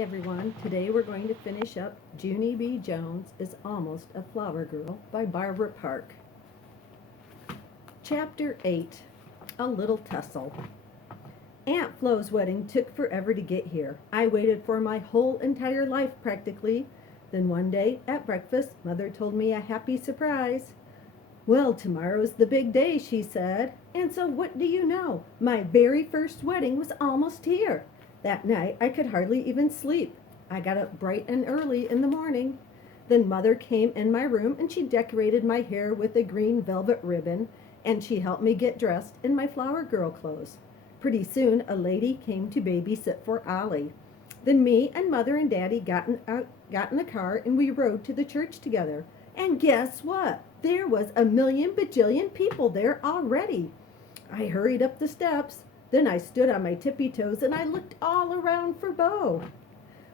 everyone. Today we're going to finish up Junie B. Jones is Almost a Flower Girl by Barbara Park. Chapter 8, A Little Tussle. Aunt Flo's wedding took forever to get here. I waited for my whole entire life practically. Then one day at breakfast, Mother told me a happy surprise. "Well, tomorrow's the big day," she said. And so what do you know? My very first wedding was almost here. That night, I could hardly even sleep. I got up bright and early in the morning. Then Mother came in my room and she decorated my hair with a green velvet ribbon, and she helped me get dressed in my flower girl clothes. Pretty soon, a lady came to babysit for Ollie. Then me and Mother and Daddy got in the car and we rode to the church together. And guess what? There was a million bajillion people there already. I hurried up the steps. Then I stood on my tippy toes and I looked all around for Bo.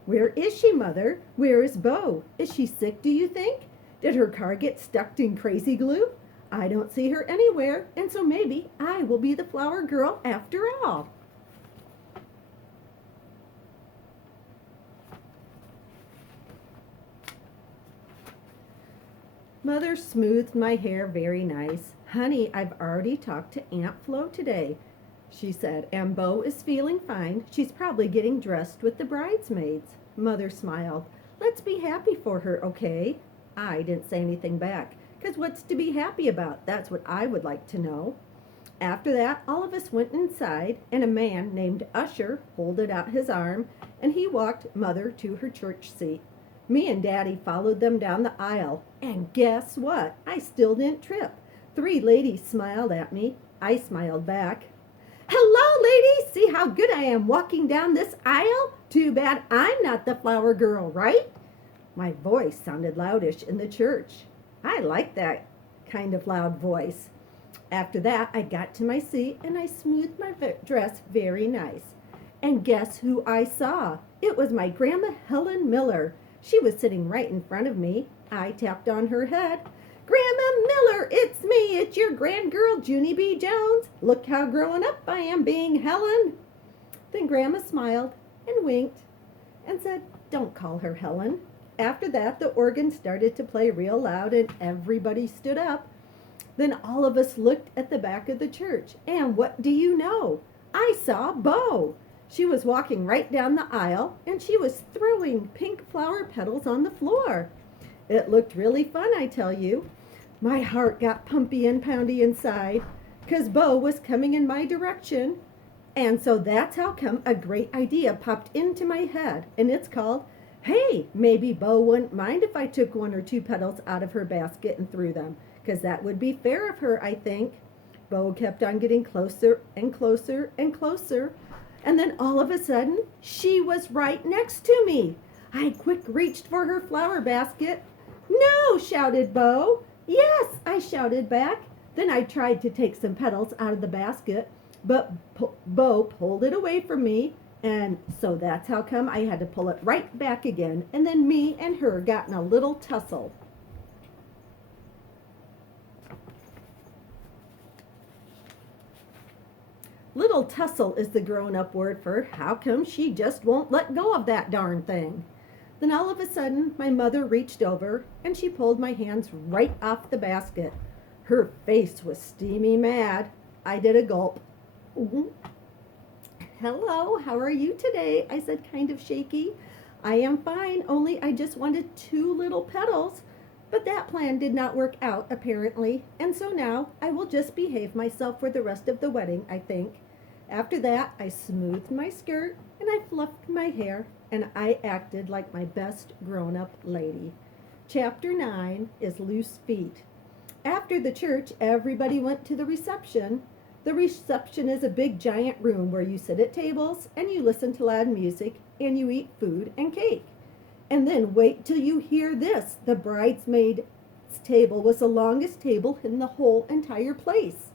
"Where is she, Mother? Where is Bo? Is she sick, do you think? Did her car get stuck in crazy glue? I don't see her anywhere, and so maybe I will be the flower girl after all." Mother smoothed my hair very nice. "Honey, I've already talked to Aunt Flo today," she said, "and Bo is feeling fine. She's probably getting dressed with the bridesmaids." Mother smiled. "Let's be happy for her, okay?" I didn't say anything back, because what's to be happy about? That's what I would like to know. After that, all of us went inside, and a man named Usher holded out his arm, and he walked Mother to her church seat. Me and Daddy followed them down the aisle, and guess what? I still didn't trip. 3 ladies smiled at me. I smiled back. "Hello, ladies! See how good I am walking down this aisle? Too bad I'm not the flower girl, right?" My voice sounded loudish in the church. I like that kind of loud voice. After that, I got to my seat and I smoothed my dress very nice. And guess who I saw? It was my Grandma Helen Miller. She was sitting right in front of me. I tapped on her head. "Grandma Miller, it's me. It's your grandgirl, Junie B. Jones. Look how grown up I am being, Helen." Then Grandma smiled and winked and said, "Don't call her Helen." After that, the organ started to play real loud and everybody stood up. Then all of us looked at the back of the church. And what do you know? I saw Bo. She was walking right down the aisle and she was throwing pink flower petals on the floor. It looked really fun, I tell you. My heart got pumpy and poundy inside, 'cause Bo was coming in my direction. And so that's how come a great idea popped into my head, and it's called, "Hey, maybe Bo wouldn't mind if I took 1 or 2 petals out of her basket and threw them, 'cause that would be fair of her, I think." Bo kept on getting closer and closer and closer, and then all of a sudden, she was right next to me. I quick reached for her flower basket. "No!" shouted Bo. "Yes!" I shouted back. Then I tried to take some petals out of the basket, but Bo pulled it away from me, and so that's how come I had to pull it right back again, and then me and her got in a little tussle. Little tussle is the grown-up word for how come she just won't let go of that darn thing. Then all of a sudden, my mother reached over and she pulled my hands right off the basket. Her face was steamy mad. I did a gulp. "Hello, how are you today?" I said, kind of shaky. "I am fine, only I just wanted 2 little petals." But that plan did not work out, apparently, and so now I will just behave myself for the rest of the wedding, I think. After that, I smoothed my skirt and I fluffed my hair, and I acted like my best grown-up lady. Chapter 9 is Loose Feet. After the church, everybody went to the reception. The reception is a big giant room where you sit at tables and you listen to loud music and you eat food and cake. And then wait till you hear this. The bridesmaid's table was the longest table in the whole entire place.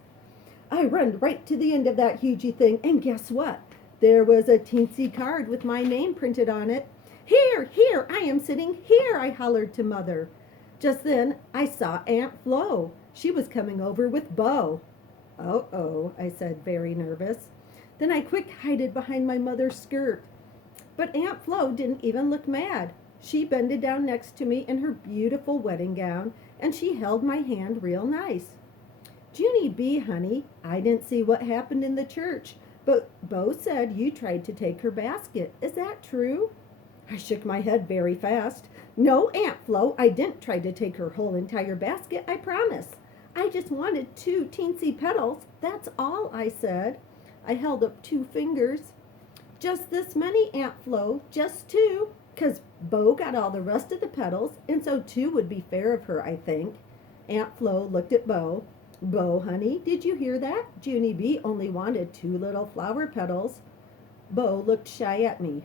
I run right to the end of that hugey thing, and guess what? There was a teensy card with my name printed on it. "Here, here, I am sitting here," I hollered to Mother. Just then, I saw Aunt Flo. She was coming over with Bo. "Uh-oh," I said, very nervous. Then I quick hid behind my mother's skirt. But Aunt Flo didn't even look mad. She bended down next to me in her beautiful wedding gown, and she held my hand real nice. Junie B, honey, I didn't see what happened in the church, but Bo said you tried to take her basket. Is that true? I shook my head very fast. No, Aunt Flo, I didn't try to take her whole entire basket, I promise. I just wanted 2 teensy petals. That's all, I said. I held up 2 fingers. Just this many, Aunt Flo, just 2, 'cause Bo got all the rest of the petals, and so 2 would be fair of her, I think. Aunt Flo looked at Bo. Bo, honey, did you hear that? Junie B only wanted 2 little flower petals. Bo looked shy at me.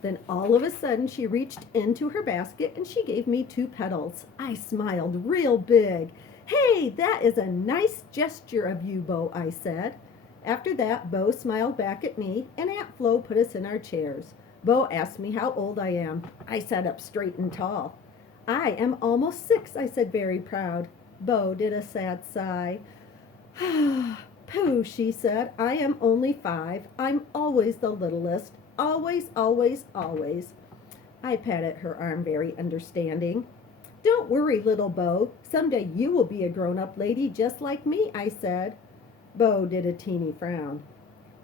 Then all of a sudden she reached into her basket and she gave me 2 petals. I smiled real big. Hey, that is a nice gesture of you, Bo, I said. After that, Bo smiled back at me and Aunt Flo put us in our chairs. Bo asked me how old I am. I sat up straight and tall. I am almost 6, I said, very proud. Bo did a sad sigh. Pooh, she said, I am only 5. I'm always the littlest. Always, always, always. I patted her arm, very understanding. Don't worry, little Bo. Someday you will be a grown-up lady just like me, I said. Bo did a teeny frown.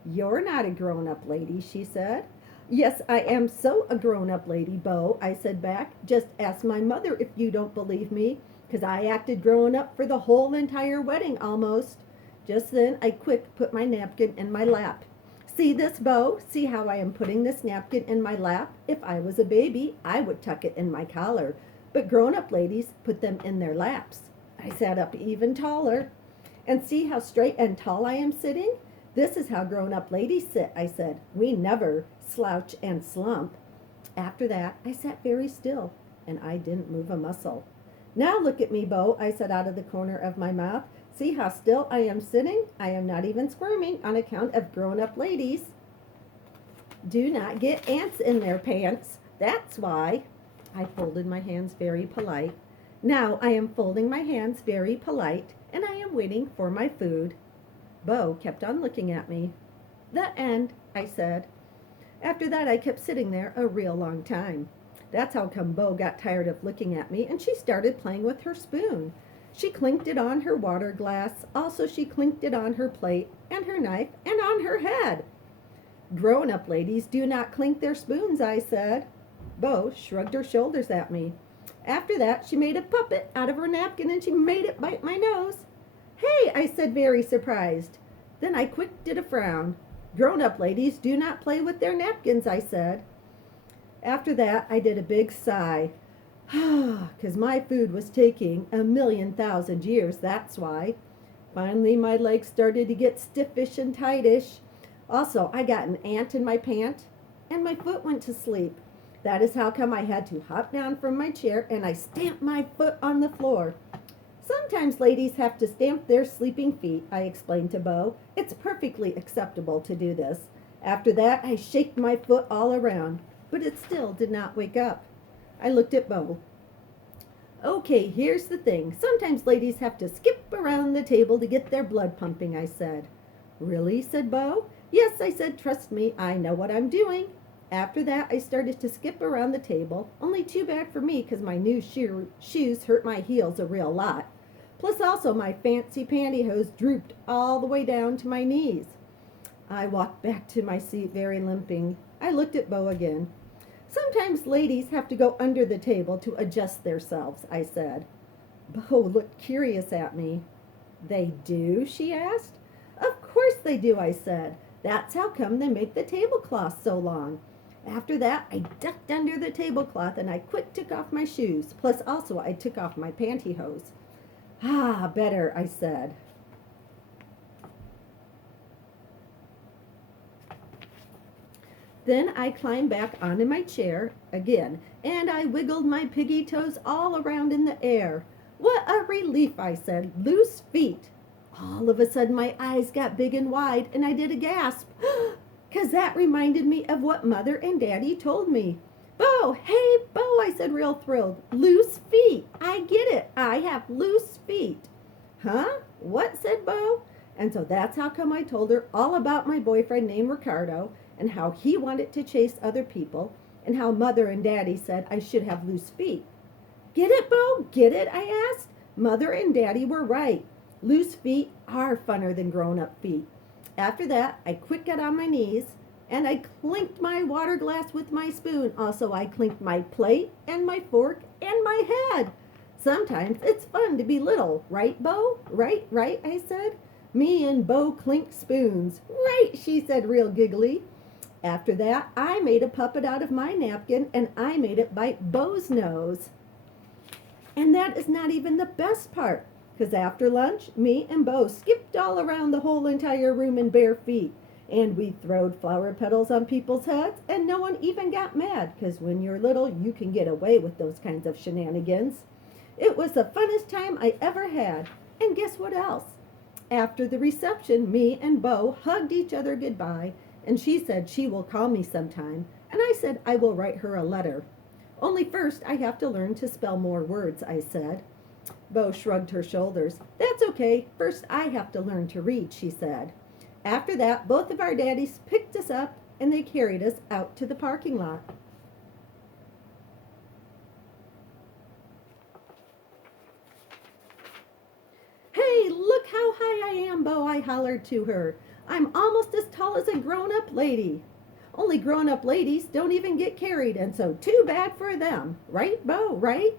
You're not a grown-up lady, she said. Yes, I am so a grown-up lady, Bo, I said back. Just ask my mother if you don't believe me, 'cause I acted grown up for the whole entire wedding almost. Just then I quick put my napkin in my lap. See this, Bo? See how I am putting this napkin in my lap? If I was a baby, I would tuck it in my collar, but grown-up ladies put them in their laps. I sat up even taller. And see how straight and tall I am sitting? This is how grown-up ladies sit, I said. We never slouch and slump. After that, I sat very still, and I didn't move a muscle. Now look at me, Bo, I said out of the corner of my mouth. See how still I am sitting? I am not even squirming on account of grown-up ladies. Do not get ants in their pants. That's why. I folded my hands very polite. Now I am folding my hands very polite, and I am waiting for my food. Bo kept on looking at me. The end, I said. After that, I kept sitting there a real long time. That's how come Bo got tired of looking at me, and she started playing with her spoon. She clinked it on her water glass. Also, she clinked it on her plate and her knife and on her head. Grown-up ladies do not clink their spoons, I said. Bo shrugged her shoulders at me. After that, she made a puppet out of her napkin and she made it bite my nose. Hey, I said, very surprised. Then I quick did a frown. Grown-up ladies do not play with their napkins, I said. After that, I did a big sigh. 'Cause my food was taking 1,000,000 years, that's why. Finally, my legs started to get stiffish and tightish. Also, I got an ant in my pant, and my foot went to sleep. That is how come I had to hop down from my chair, and I stamped my foot on the floor. Sometimes ladies have to stamp their sleeping feet, I explained to Bo. It's perfectly acceptable to do this. After that, I shaked my foot all around, but it still did not wake up. I looked at Bo. Okay, here's the thing. Sometimes ladies have to skip around the table to get their blood pumping, I said. Really? Said Bo. Yes, I said, trust me, I know what I'm doing. After that, I started to skip around the table. Only too bad for me, 'cause my new shoes hurt my heels a real lot. Plus also my fancy pantyhose drooped all the way down to my knees. I walked back to my seat very limping. I looked at Bo again. Sometimes ladies have to go under the table to adjust themselves, I said. Bo looked curious at me. They do? She asked. Of course they do, I said. That's how come they make the tablecloth so long. After that, I ducked under the tablecloth and I quick took off my shoes. Plus also I took off my pantyhose. Ah, better, I said. Then I climbed back onto my chair again, and I wiggled my piggy toes all around in the air. What a relief, I said. Loose feet. All of a sudden, my eyes got big and wide, and I did a gasp, 'cause that reminded me of what Mother and Daddy told me. Bo, hey, Bo, I said, real thrilled. Loose feet. I get it. I have loose feet. Huh? What? Said Bo. And so that's how come I told her all about my boyfriend named Ricardo and how he wanted to chase other people and how Mother and Daddy said I should have loose feet. Get it, Bo? Get it? I asked. Mother and Daddy were right. Loose feet are funner than grown-up feet. After that, I quick got on my knees and I clinked my water glass with my spoon. Also, I clinked my plate and my fork and my head. Sometimes it's fun to be little, right, Bo? Right, I said. Me and Bo clinked spoons. Right, she said real giggly. After that, I made a puppet out of my napkin and I made it bite Bo's nose. And that is not even the best part, because after lunch, me and Bo skipped all around the whole entire room in bare feet. And we throwed flower petals on people's heads, and no one even got mad, because when you're little, you can get away with those kinds of shenanigans. It was the funnest time I ever had. And guess what else? After the reception, me and Bo hugged each other goodbye, and she said she will call me sometime, and I said I will write her a letter. Only first I have to learn to spell more words, I said. Bo shrugged her shoulders. That's okay. First I have to learn to read, she said. After that, both of our daddies picked us up and they carried us out to the parking lot. Hey, look how high I am, Bo, I hollered to her. I'm almost as tall as a grown-up lady. Only grown-up ladies don't even get carried, and so too bad for them. Right, Bo, right?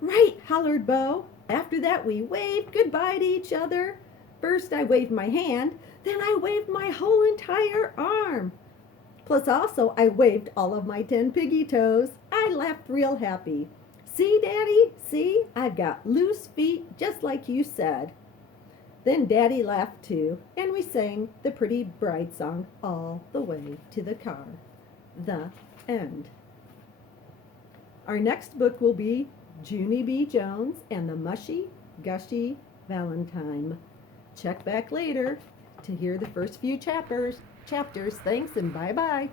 Right, hollered Bo. After that, we waved goodbye to each other. First, I waved my hand, then I waved my whole entire arm. Plus, also, I waved all of my 10 piggy toes. I laughed real happy. See, Daddy? See? I've got loose feet, just like you said. Then Daddy laughed too, and we sang the pretty bride song all the way to the car. The end. Our next book will be Junie B. Jones and the Mushy Gushy Valentine. Check back later to hear the first few chapters. Thanks and bye-bye.